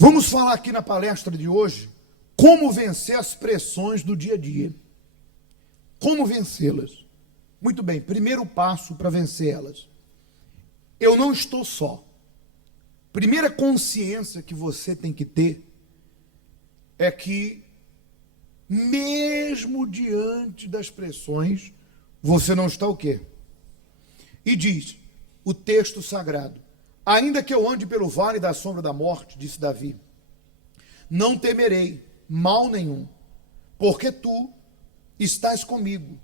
Vamos falar aqui na palestra de hoje como vencer as pressões do dia a dia. Como vencê-las? Muito bem, primeiro passo para vencer elas. Eu não estou só. Primeira consciência que você tem que ter é que, mesmo diante das pressões, você não está o quê? E diz o texto sagrado: ainda que eu ande pelo vale da sombra da morte, disse Davi, não temerei mal nenhum, porque tu estás comigo.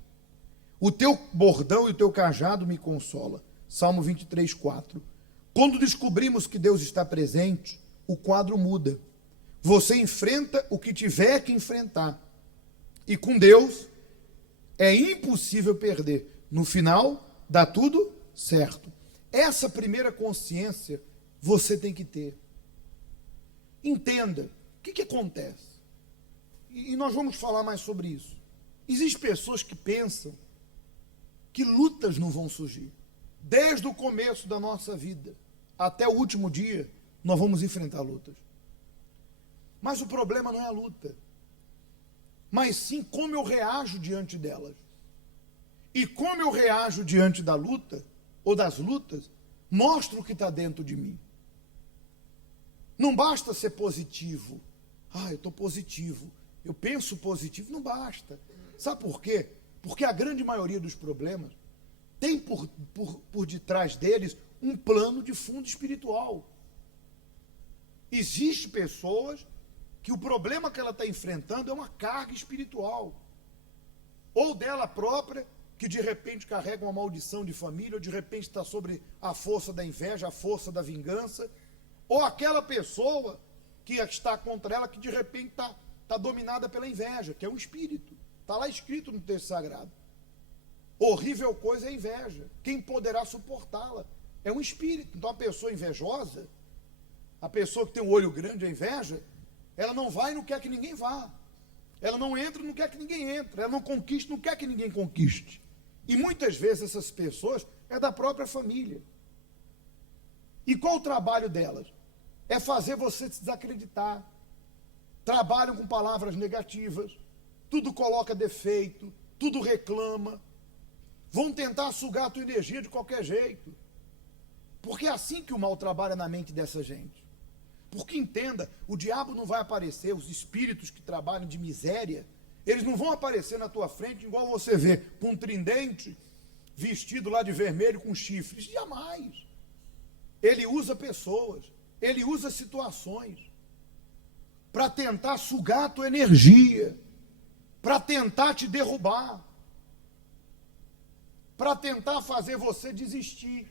O teu bordão e o teu cajado me consola. Salmo 23, 4. Quando descobrimos que Deus está presente, o quadro muda. Você enfrenta o que tiver que enfrentar. E com Deus é impossível perder. No final, dá tudo certo. Essa primeira consciência você tem que ter. Entenda, o que acontece? E nós vamos falar mais sobre isso. Existem pessoas que pensam que lutas não vão surgir. Desde o começo da nossa vida até o último dia, nós vamos enfrentar lutas. Mas o problema não é a luta, mas sim como eu reajo diante delas. E como eu reajo diante da luta, ou das lutas, mostra o que está dentro de mim. Não basta ser positivo. Eu estou positivo, eu penso positivo, não basta. Sabe por quê? Porque a grande maioria dos problemas tem por detrás deles um plano de fundo espiritual. Existem pessoas que o problema que ela está enfrentando é uma carga espiritual. Ou dela própria, que de repente carrega uma maldição de família, ou de repente está sobre a força da inveja, a força da vingança, ou aquela pessoa que está contra ela, que de repente está dominada pela inveja, que é um espírito. Está lá escrito no texto sagrado. Horrível coisa é a inveja. Quem poderá suportá-la? É um espírito. Então a pessoa invejosa, a pessoa que tem o olho grande, a inveja, ela não vai e não quer que ninguém vá. Ela não entra e não quer que ninguém entre. Ela não conquista e não quer que ninguém conquiste. E muitas vezes essas pessoas é da própria família. E qual o trabalho delas? É fazer você se desacreditar. Trabalham com palavras negativas, tudo coloca defeito, tudo reclama. Vão tentar sugar a tua energia de qualquer jeito. Porque é assim que o mal trabalha na mente dessa gente. Porque entenda, o diabo não vai aparecer, os espíritos que trabalham de miséria, eles não vão aparecer na tua frente igual você vê, com um tridente, vestido lá de vermelho com chifres. Jamais. Ele usa pessoas, ele usa situações para tentar sugar a tua energia, para tentar te derrubar, para tentar fazer você desistir,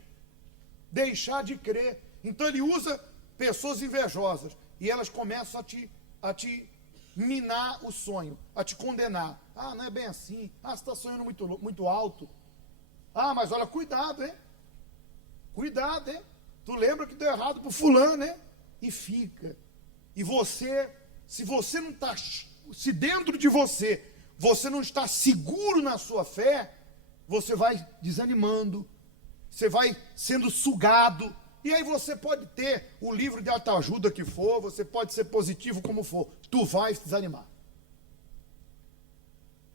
deixar de crer. Então ele usa pessoas invejosas e elas começam a te minar o sonho, a te condenar. Não é bem assim. Você está sonhando muito alto. Mas olha, cuidado, hein? Cuidado, hein? Tu lembra que deu errado pro fulano, né? E fica. E você, se dentro de você não está seguro na sua fé, você vai desanimando, você vai sendo sugado, e aí você pode ter o livro de autoajuda que for, você pode ser positivo como for, tu vais desanimar.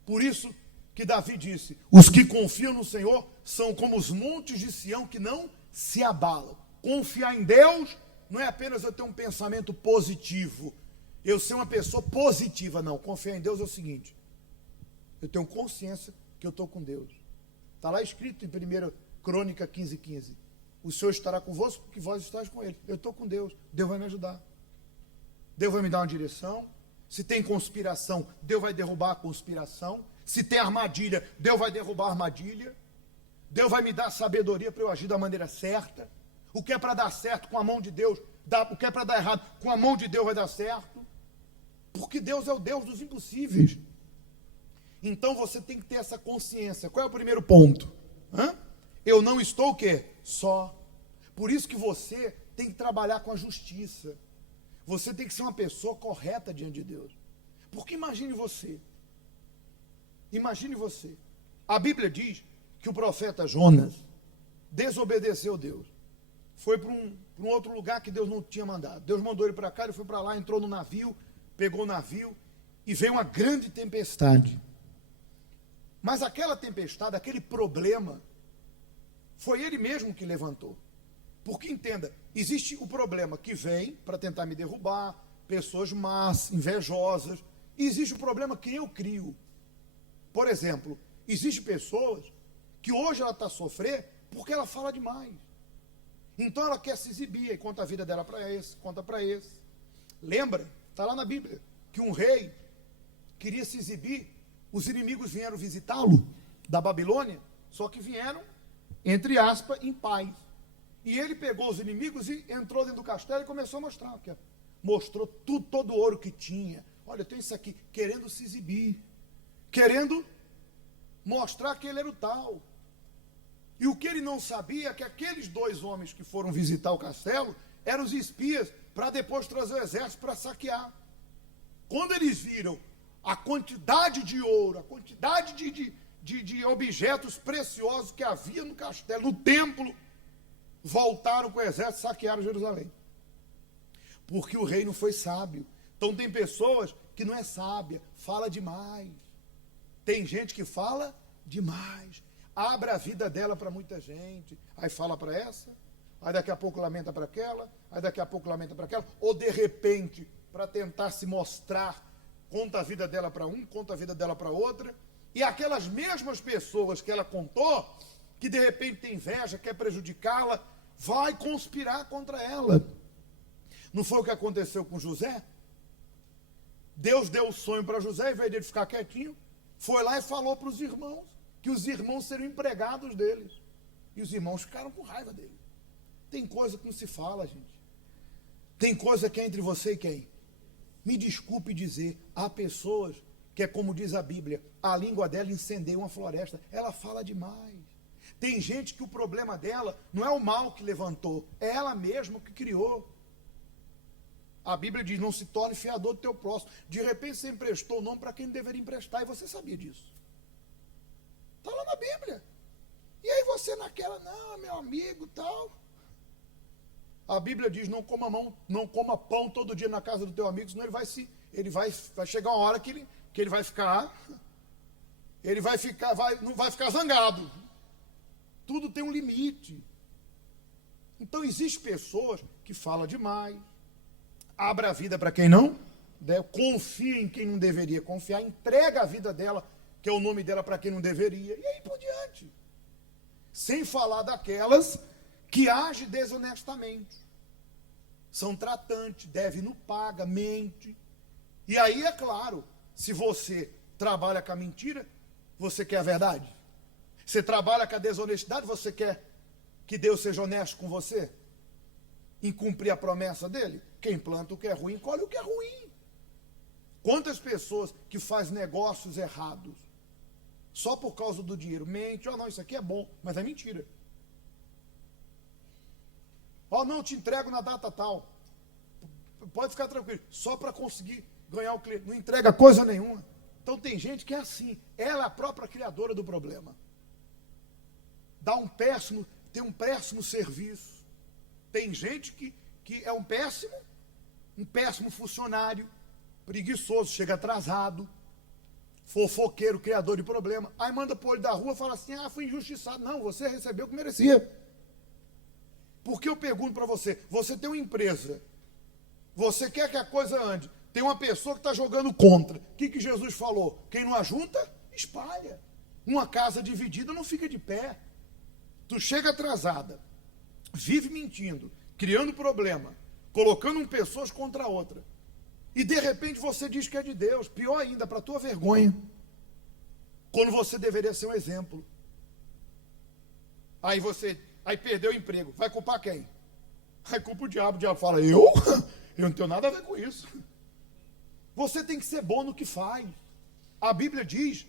Por isso que Davi disse, os que confiam no Senhor são como os montes de Sião que não se abalam. Confiar em Deus não é apenas eu ter um pensamento positivo, eu ser uma pessoa positiva, não. Confiar em Deus é o seguinte, eu tenho consciência que eu estou com Deus. Está lá escrito em 1 Crônica 15:15. O Senhor estará convosco porque vós estáis com Ele. Eu estou com Deus. Deus vai me ajudar. Deus vai me dar uma direção. Se tem conspiração, Deus vai derrubar a conspiração. Se tem armadilha, Deus vai derrubar a armadilha. Deus vai me dar sabedoria para eu agir da maneira certa. O que é para dar certo com a mão de Deus, o que é para dar errado com a mão de Deus vai dar certo. Porque Deus é o Deus dos impossíveis. Então você tem que ter essa consciência. Qual é o primeiro ponto? Eu não estou o quê? Só. Por isso que você tem que trabalhar com a justiça. Você tem que ser uma pessoa correta diante de Deus. Porque imagine você. A Bíblia diz que o profeta Jonas desobedeceu a Deus. foi para um outro lugar que Deus não tinha mandado. Deus mandou ele para cá, ele foi para lá, entrou no navio, pegou o navio e veio uma grande tempestade. Mas aquela tempestade, aquele problema, foi ele mesmo que levantou. Porque, entenda, existe o problema que vem para tentar me derrubar, pessoas más, invejosas, e existe o problema que eu crio. Por exemplo, existem pessoas que hoje ela está a sofrer porque ela fala demais. Então ela quer se exibir, e conta a vida dela para esse, conta para esse. Lembra, está lá na Bíblia, que um rei queria se exibir, os inimigos vieram visitá-lo da Babilônia, só que vieram, entre aspas, em paz. E ele pegou os inimigos e entrou dentro do castelo e começou a mostrar. Mostrou tudo, todo o ouro que tinha. Olha, eu tenho isso aqui, querendo se exibir, querendo mostrar que ele era o tal. E o que ele não sabia é que aqueles dois homens que foram visitar o castelo eram os espias para depois trazer o exército para saquear. Quando eles viram a quantidade de ouro, a quantidade de objetos preciosos que havia no castelo, no templo, voltaram com o exército e saquearam Jerusalém. Porque o rei não foi sábio. Então tem pessoas que não é sábia, fala demais. Tem gente que fala demais. Abre a vida dela para muita gente. Aí fala para essa, aí daqui a pouco lamenta para aquela, aí daqui a pouco lamenta para aquela, ou de repente, para tentar se mostrar, conta a vida dela para um, conta a vida dela para outra, e aquelas mesmas pessoas que ela contou, que de repente tem inveja, quer prejudicá-la, vai conspirar contra ela. Não foi o que aconteceu com José? Deus deu o sonho para José, em vez de ele ficar quietinho, foi lá e falou para os irmãos, que os irmãos seriam empregados deles. E os irmãos ficaram com raiva dele. Tem coisa que não se fala, gente. Tem coisa que é entre você e quem? Me desculpe dizer, há pessoas que é como diz a Bíblia, a língua dela incendeia uma floresta. Ela fala demais. Tem gente que o problema dela não é o mal que levantou, é ela mesma que criou. A Bíblia diz, não se torne fiador do teu próximo. De repente você emprestou o nome para quem não deveria emprestar, e você sabia disso. Está lá na Bíblia. E aí você naquela, não, meu amigo, tal. A Bíblia diz, não coma pão todo dia na casa do teu amigo, senão vai chegar uma hora que ele vai ficar, não vai ficar zangado. Tudo tem um limite. Então existem pessoas que falam demais, abre a vida para quem não, confia em quem não deveria confiar, entrega a vida dela, que é o nome dela, para quem não deveria, e aí por diante. Sem falar daquelas que agem desonestamente. São tratantes, deve, não paga, mente. E aí, é claro, se você trabalha com a mentira, você quer a verdade? Você trabalha com a desonestidade, você quer que Deus seja honesto com você? Em cumprir a promessa dele? Quem planta o que é ruim, colhe o que é ruim. Quantas pessoas que fazem negócios errados só por causa do dinheiro, mente, não, isso aqui é bom, mas é mentira. Não, te entrego na data tal. Pode ficar tranquilo, só para conseguir ganhar o cliente, não entrega coisa nenhuma. Então tem gente que é assim, ela é a própria criadora do problema. Tem um péssimo serviço. Tem gente que é um péssimo funcionário, preguiçoso, chega atrasado, fofoqueiro, criador de problema. Aí manda pro olho da rua e fala assim, fui injustiçado. Não, você recebeu o que merecia. Porque eu pergunto para você, você tem uma empresa, você quer que a coisa ande, tem uma pessoa que está jogando contra. O que Jesus falou? Quem não ajunta, espalha. Uma casa dividida não fica de pé. Tu chega atrasada, vive mentindo, criando problema, colocando pessoas contra a outra. E de repente você diz que é de Deus. Pior ainda, para a tua vergonha. Quando você deveria ser um exemplo. Aí perdeu o emprego. Vai culpar quem? Aí culpa o diabo. O diabo fala, eu não tenho nada a ver com isso. Você tem que ser bom no que faz. A Bíblia diz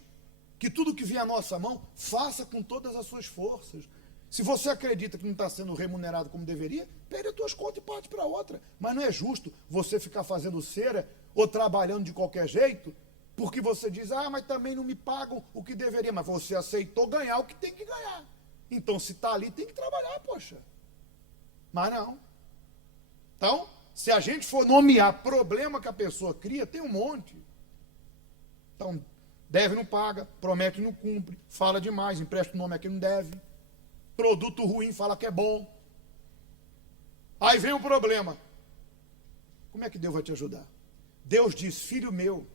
que tudo que vier à nossa mão, faça com todas as suas forças. Se você acredita que não está sendo remunerado como deveria, perde as tuas contas e parte para outra. Mas não é justo você ficar fazendo cera ou trabalhando de qualquer jeito, porque você diz, mas também não me pagam o que deveria. Mas você aceitou ganhar o que tem que ganhar. Então, se está ali, tem que trabalhar, poxa. Mas não. Então, se a gente for nomear problema que a pessoa cria, tem um monte. Então, deve não paga, promete não cumpre, fala demais, empresta o nome a quem não deve, produto ruim, fala que é bom. Aí vem o problema. Como é que Deus vai te ajudar? Deus diz, filho meu,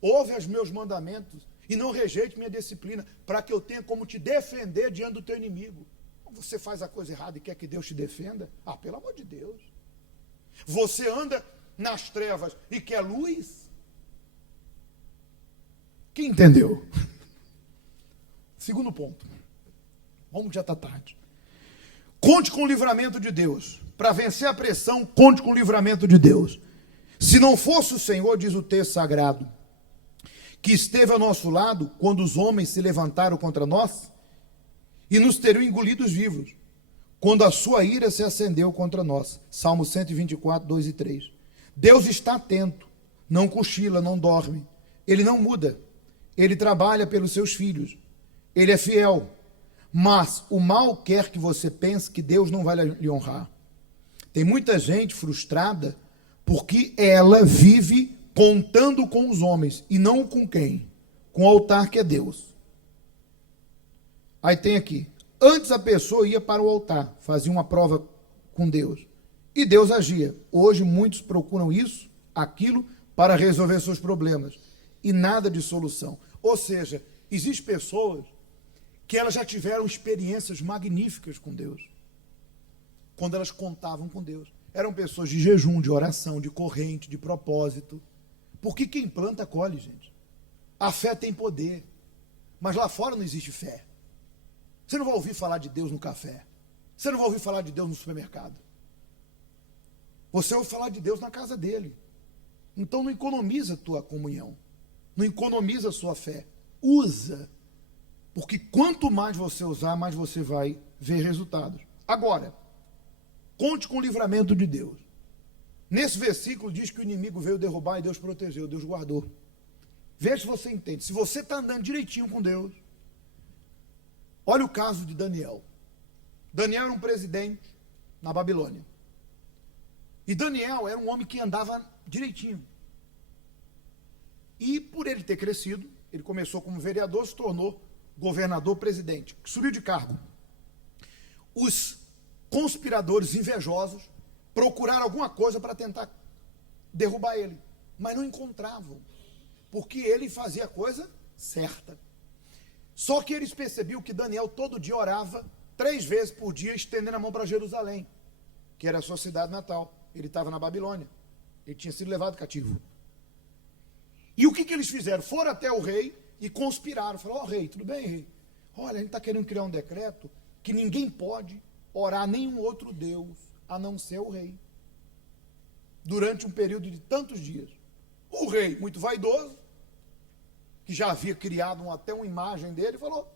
ouve os meus mandamentos e não rejeite minha disciplina, para que eu tenha como te defender diante do teu inimigo. Você faz a coisa errada e quer que Deus te defenda? Ah, pelo amor de Deus. Você anda nas trevas e quer luz? Quem entendeu? Segundo ponto. Vamos que já está tarde. Conte com o livramento de Deus. Para vencer a pressão, conte com o livramento de Deus. Se não fosse o Senhor, diz o texto sagrado, que esteve ao nosso lado quando os homens se levantaram contra nós e nos teriam engolidos vivos, quando a sua ira se acendeu contra nós. Salmo 124, 2 e 3. Deus está atento, não cochila, não dorme. Ele não muda. Ele trabalha pelos seus filhos. Ele é fiel. Mas o mal quer que você pense que Deus não vai lhe honrar. Tem muita gente frustrada porque ela vive contando com os homens e não com quem? Com o altar que é Deus. Aí tem aqui. Antes a pessoa ia para o altar, fazia uma prova com Deus. E Deus agia. Hoje muitos procuram isso, aquilo, para resolver seus problemas. E nada de solução. Ou seja, existem pessoas que elas já tiveram experiências magníficas com Deus. Quando elas contavam com Deus. Eram pessoas de jejum, de oração, de corrente, de propósito. Porque quem planta, colhe, gente. A fé tem poder. Mas lá fora não existe fé. Você não vai ouvir falar de Deus no café. Você não vai ouvir falar de Deus no supermercado. Você ouve falar de Deus na casa dele. Então não economiza a tua comunhão. Não economiza a sua fé. Usa. Porque quanto mais você usar, mais você vai ver resultados. Agora, conte com o livramento de Deus. Nesse versículo diz que o inimigo veio derrubar e Deus protegeu, Deus guardou. Veja se você entende. Se você está andando direitinho com Deus, olha o caso de Daniel. Daniel era um presidente na Babilônia. E Daniel era um homem que andava direitinho. E por ele ter crescido, ele começou como vereador, se tornou governador, presidente, subiu de cargo. Os conspiradores invejosos procuraram alguma coisa para tentar derrubar ele, mas não encontravam, porque ele fazia a coisa certa. Só que eles percebiam que Daniel todo dia orava 3 vezes por dia, estendendo a mão para Jerusalém, que era a sua cidade natal. Ele estava na Babilônia, ele tinha sido levado cativo. E o que eles fizeram? Foram até o rei e conspiraram. Falaram, rei, tudo bem, rei? Olha, a gente está querendo criar um decreto que ninguém pode orar a nenhum outro Deus, a não ser o rei, durante um período de tantos dias. O rei, muito vaidoso, que já havia criado até uma imagem dele, falou,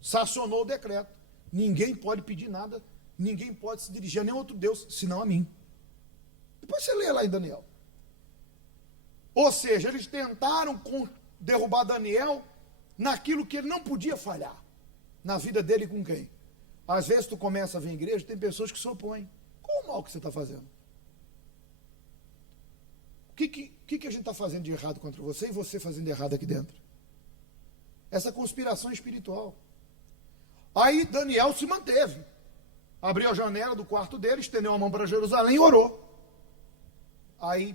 sancionou o decreto. Ninguém pode pedir nada, ninguém pode se dirigir a nenhum outro Deus, senão a mim. Depois você lê lá em Daniel. Ou seja, eles tentaram derrubar Daniel naquilo que ele não podia falhar. Na vida dele com quem? Às vezes tu começa a vir à igreja, tem pessoas que se opõem. Qual o mal que você está fazendo? O que a gente está fazendo de errado contra você e você fazendo de errado aqui dentro? Essa conspiração espiritual. Aí Daniel se manteve. Abriu a janela do quarto dele, estendeu a mão para Jerusalém e orou. Aí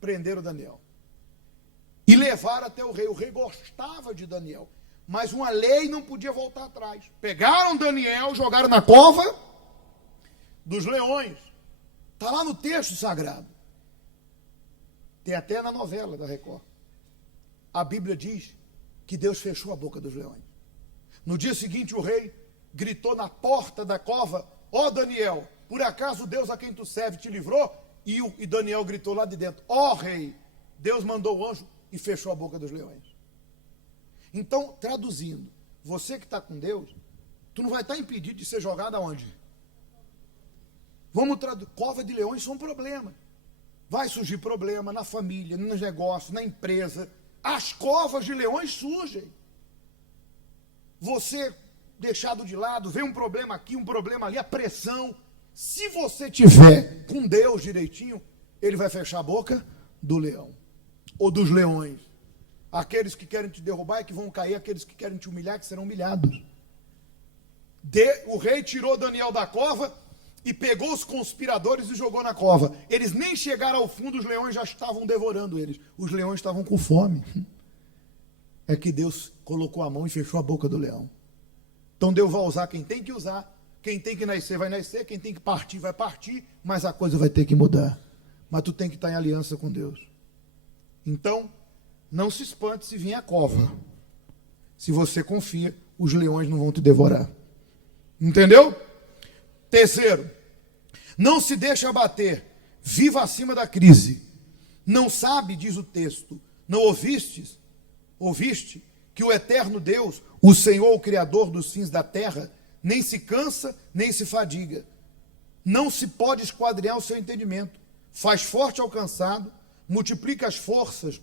prenderam Daniel. E levaram até o rei. O rei gostava de Daniel. Mas uma lei não podia voltar atrás. Pegaram Daniel, jogaram na cova dos leões. Está lá no texto sagrado. Tem até na novela da Record. A Bíblia diz que Deus fechou a boca dos leões. No dia seguinte o rei gritou na porta da cova, ó Daniel, por acaso Deus a quem tu serve te livrou? E Daniel gritou lá de dentro, ó rei, Deus mandou o anjo e fechou a boca dos leões. Então, traduzindo, você que está com Deus, tu não vai estar impedido de ser jogado aonde? Vamos traduzir, cova de leões são um problema. Vai surgir problema na família, nos negócios, na empresa. As covas de leões surgem. Você deixado de lado, vem um problema aqui, um problema ali, a pressão. Se você tiver com Deus direitinho, ele vai fechar a boca do leão, ou dos leões. Aqueles que querem te derrubar é que vão cair, aqueles que querem te humilhar que serão humilhados. O rei tirou Daniel da cova e pegou os conspiradores e jogou na cova. Eles nem chegaram ao fundo, os leões já estavam devorando eles. Os leões estavam com fome. É que Deus colocou a mão e fechou a boca do leão. Então Deus vai usar quem tem que usar, quem tem que nascer vai nascer, quem tem que partir vai partir, mas a coisa vai ter que mudar. Mas tu tem que estar em aliança com Deus. Então, não se espante se vier a cova. Se você confia, os leões não vão te devorar. Entendeu? Terceiro, não se deixe abater, viva acima da crise. Não sabe, diz o texto, não ouviste que o eterno Deus, o Senhor, o Criador dos fins da terra, nem se cansa, nem se fadiga. Não se pode esquadrinhar o seu entendimento. Faz forte ao cansado, multiplica as forças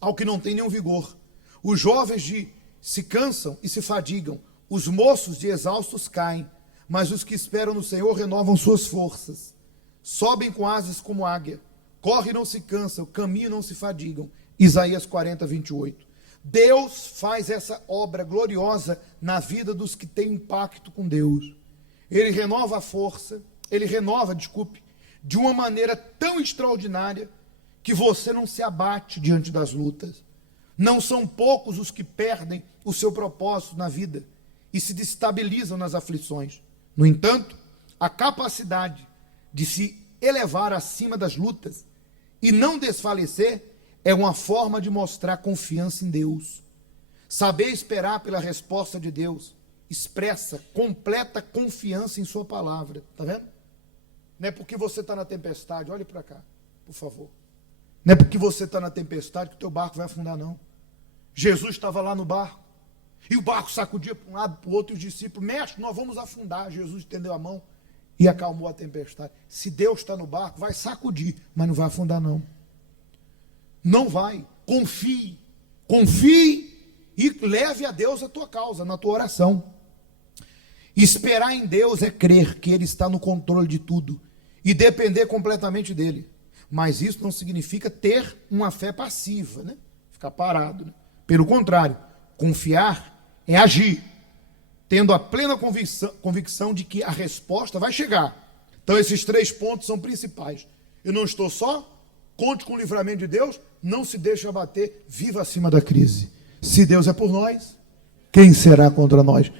ao que não tem nenhum vigor. Os jovens se cansam e se fadigam, os moços de exaustos caem, mas os que esperam no Senhor renovam suas forças. Sobem com asas como águia, correm e não se cansam, caminham e não se fadigam. Isaías 40, 28. Deus faz essa obra gloriosa na vida dos que têm impacto com Deus. Ele renova a força, de uma maneira tão extraordinária que você não se abate diante das lutas. Não são poucos os que perdem o seu propósito na vida e se destabilizam nas aflições. No entanto, a capacidade de se elevar acima das lutas e não desfalecer é uma forma de mostrar confiança em Deus. Saber esperar pela resposta de Deus expressa completa confiança em sua palavra. Está vendo? Não é porque você está na tempestade, olhe para cá, por favor. Não é porque você está na tempestade que o teu barco vai afundar, não. Jesus estava lá no barco, e o barco sacudia para um lado, para o outro, e os discípulos, mestre, nós vamos afundar. Jesus estendeu a mão e acalmou a tempestade. Se Deus está no barco, vai sacudir, mas não vai afundar, não. Não vai. Confie e leve a Deus a tua causa, na tua oração. Esperar em Deus é crer que Ele está no controle de tudo e depender completamente dEle. Mas isso não significa ter uma fé passiva, né? Ficar parado, né? Pelo contrário, confiar é agir, tendo a plena convicção de que a resposta vai chegar. Então esses 3 pontos são principais. Eu não estou só, conte com o livramento de Deus, não se deixe abater, viva acima da crise. Se Deus é por nós, quem será contra nós?